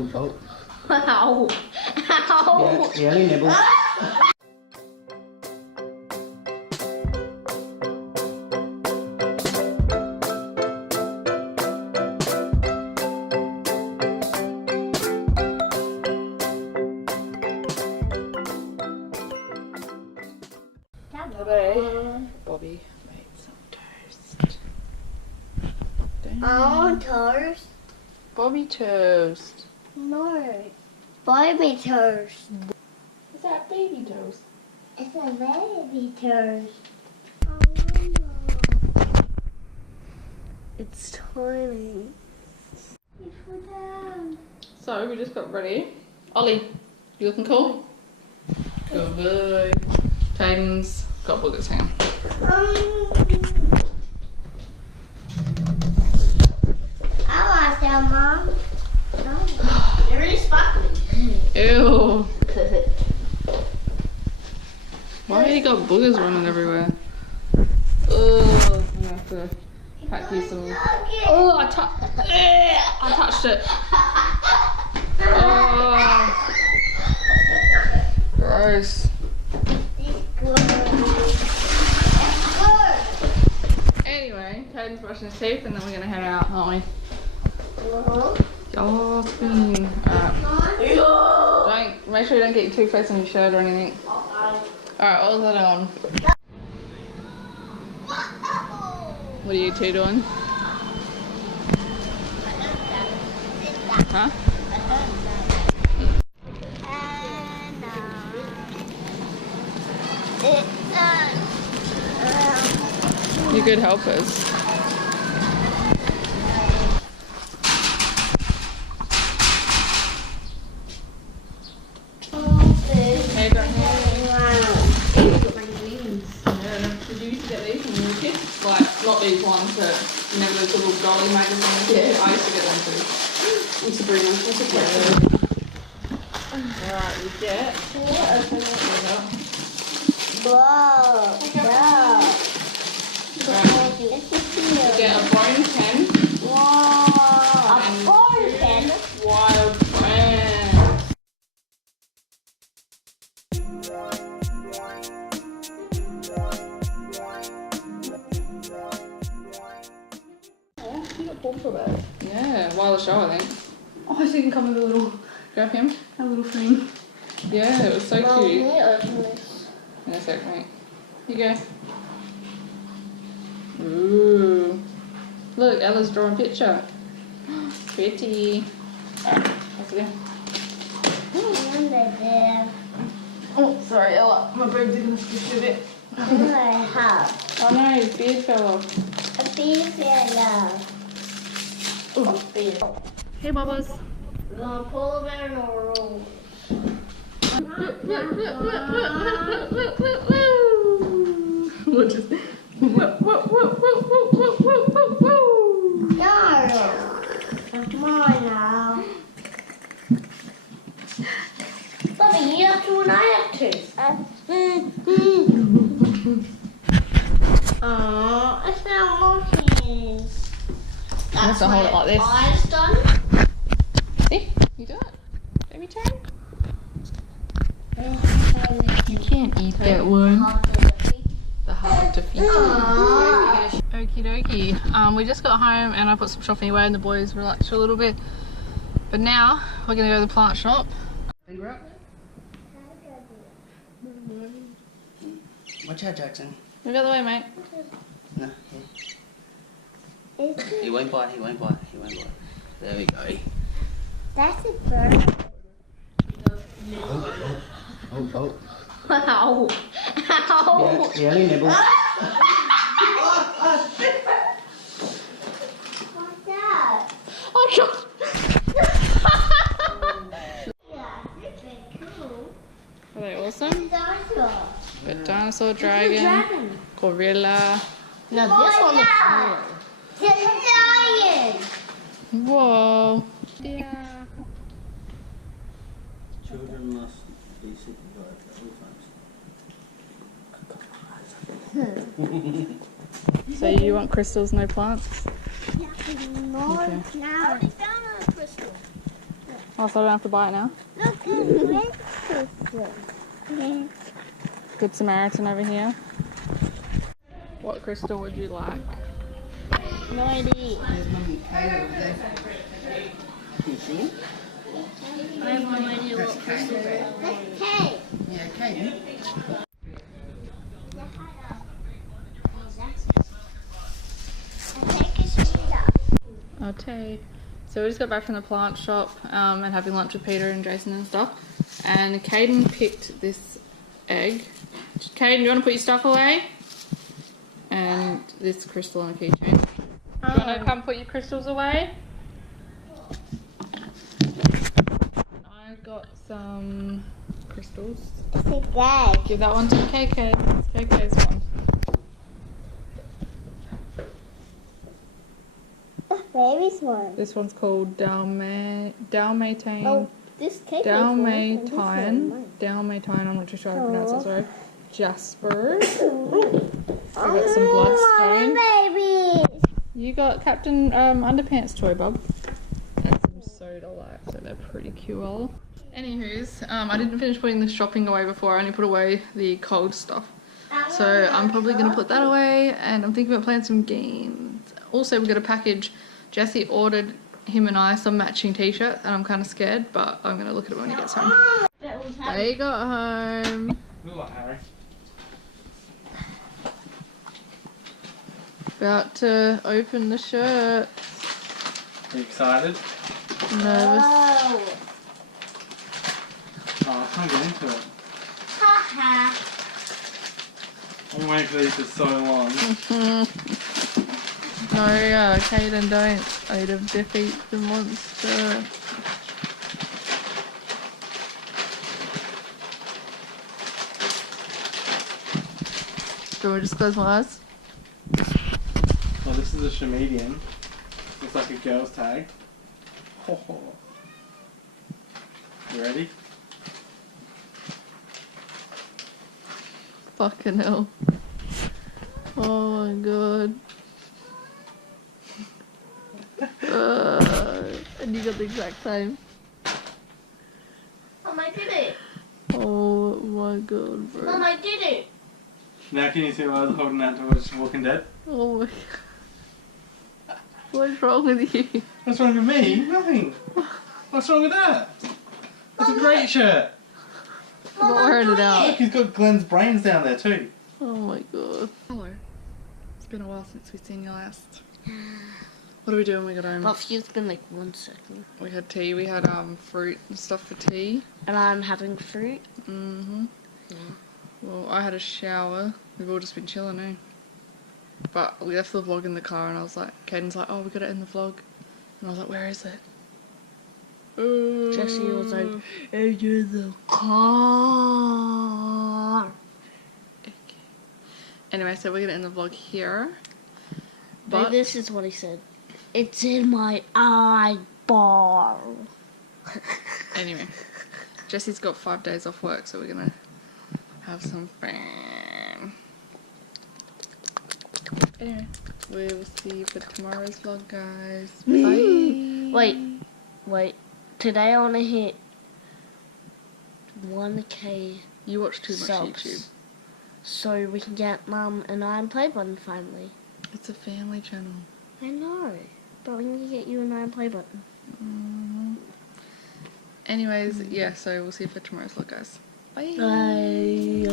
Oh. Ow. Ow. Yeah, only nibble. Today, Bobby made some toast. I want toast. Bobby toast. No. Bobby toast. Is that baby toast? It's a baby toast. It's tiny. So we just got ready. Ollie, you looking cool? Good boy. Kayden's got a book at his hand. I like that, Mom. They're really sparkly. Ew. Why have you got boogers running everywhere? Oh, I'm gonna have to pack you some. Oh, I touched it. Oh, gross. Anyway, Kayden's brushing his teeth and then we're gonna head out, aren't we? Oh, clean. Alright. Make sure you don't get your toothpaste on your shirt or anything. Alright, what's that on? What are you two doing? Huh? You good helpers. Hey, don't Did you used to get these when you were a kid? Like, not these ones, but you know those little dolly magazines? Yeah, I used to get them too. What's the bring them? What's the picture? Alright, you get. Open it. Whoa. Yeah. You get a bone pen. Whoa. A bone pen? Wild friend. Yeah, while the show, I think. Oh, so you can come with a little, grab him, a little thing. Yeah, it was so cute. In a sec, mate. Here you go. Ooh. Look, Ella's drawing a picture. Pretty. Alright, off we go. Oh, sorry, Ella. My boobs are gonna squish you a bit. Oh no, his beard fell off. A beard fell off. Hey, Bubbles. Polar bear or roll. We'll just. No. Come on now. Bobby, you have to and I have to. Oh, it's not working. That's hold it like this. Eyes done. See? You do it. Baby turn. You can't eat that one. The hard to feed. Okie dokie. We just got home and I put some shopping away and the boys relaxed for a little bit. But now we're going to go to the plant shop. Watch out, Jackson. Move out of the way, mate. No, he won't bite, he won't bite, he won't bite. There we go. That's a bird. Oh. Ow. Ow. Yeah, only nibble. What's that? Oh, God. Yeah, this is cool. Are they awesome? Dinosaur. Got dinosaur, dragon, gorilla. Now this one is cool. It's a lion. Whoa. Yeah. Children must be supervised at all times. So you want crystals, no plants? No, Okay. now. I already found a crystal. Oh, so I don't have to buy it now? Look, Good Samaritan over here. What crystal would you like? no idea. There's Mummy Kayden over there. Can you see him? I have no idea what crystal it is. That's Kay. Yeah, Kayden. Okay. So we just got back from the plant shop and having lunch with Peter and Jason and stuff. And Kayden picked this egg. Kayden, do you want to put your stuff away? And this crystal on a keychain. Do you want to come put your crystals away? I got some crystals. It's a bag. Give that one to KK. It's KK's one. Baby's one. This one's called Dalmatine. Oh, this cake Dalmatine. Dalmatine, I'm not too sure how to pronounce it, sorry. Jasper. I got some bloodstone. Babies. You got Captain Underpants toy, bub. And some soda light, so they're pretty cool. Anywho's, I didn't finish putting the shopping away before, I only put away the cold stuff. So I'm probably going to put that away, and I'm thinking about playing some games. Also, we got a package. Jesse ordered him and I some matching t-shirts, and I'm kind of scared, but I'm going to look at it when he gets home. They got home. Look like Harry. About to open the shirt. Are you excited? Nervous. Oh. Oh, I can't get into it. Haha. I'm waiting for these for so long. No, Kayden, don't. I'd have defeat the monster. Do I just close my eyes? Well, this is a Shamedian. Looks like a girl's tag. Ho ho. You ready? Fucking hell. Oh my god. And you got the exact same. Mom, I did it. Oh my god, bro. Mom, I did it. Now can you see why I was holding out towards Walking Dead? Oh my god. What's wrong with you? What's wrong with me? Nothing. What's wrong with that? That's a great shirt. I'm not wearing it out. Look, he's got Glenn's brains down there too. Oh my god. Hello. It's been a while since we've seen you last. What are we doing when we got home? Well, it's been like 1 second. We had tea, we had fruit and stuff for tea. And I'm having fruit. Mm-hmm. Yeah. Well, I had a shower. We've all just been chilling, eh? But we left the vlog in the car and I was like, Kayden's like, oh, we gotta end the vlog. And I was like, where is it? Jesse was like, enter the car. Okay. Anyway, so we're gonna end the vlog here. But this is what he said. It's in my eyeball. Anyway, Jesse's got 5 days off work, so we're gonna have some fun. Anyway, we will see you for tomorrow's vlog, guys. Bye. Wait. Today I want to hit 1K You watch too much subs, YouTube. so we can get Mum and I and play button finally. It's a family channel. I know, but we need to get you and I and play button. Anyways, yeah, so we'll see you for tomorrow's vlog, guys. Bye. Bye.